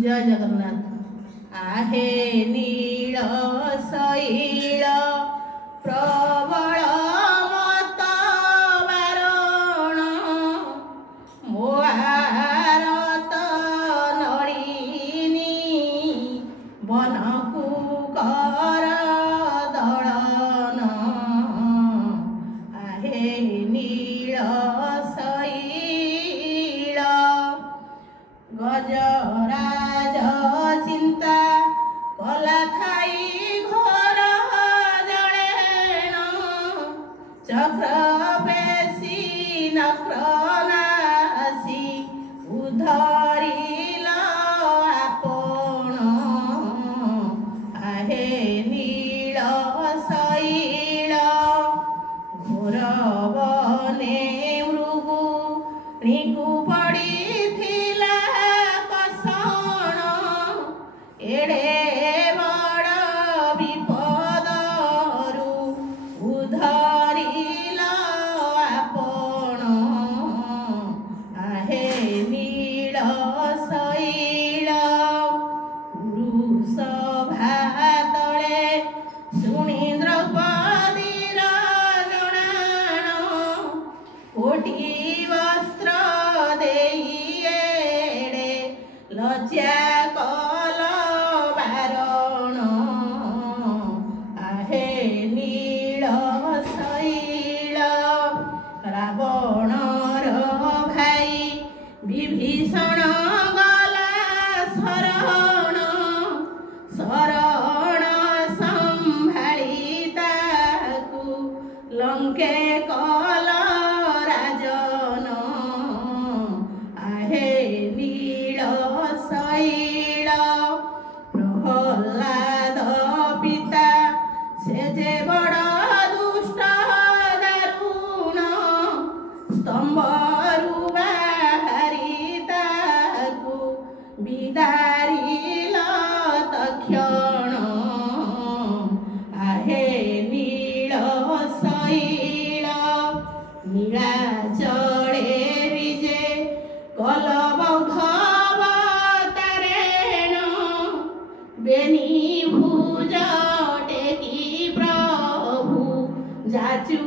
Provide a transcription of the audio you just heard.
जय जगन्नाथ। आहे नील शैल प्रबल मत बारण मो भारत नलिनी बनकु कर दलन आहे नील शैल गजराज चिंता कला थाई घर जड़ेण चक्र बेसी नक्रनासी उधरिल आपण आहे नील शैल घोर बने मृगु निकु पड़िथिला कषण एड़े बड़ विपदरु उधरिल आपण आहे नील शैल पुरुष भातले शुणी द्रौपदीर जणाण कोटी वस्त्र देइएड़े लज्जा कल बारण आहे नील शैल रावणर भाई विभीषण गला शरण शरण संभाळी ताकु लंके कल राजन आहे नील शैल प्रहलाद पिता से जे बड़ दुष्ट दारुण स्तंभरु बाहरी ताकु बिदारिल तक्षण आहे नील शैल नीलाचले विजे कलबौघवतारेण बेनी भुज टेकी प्रभु जाचु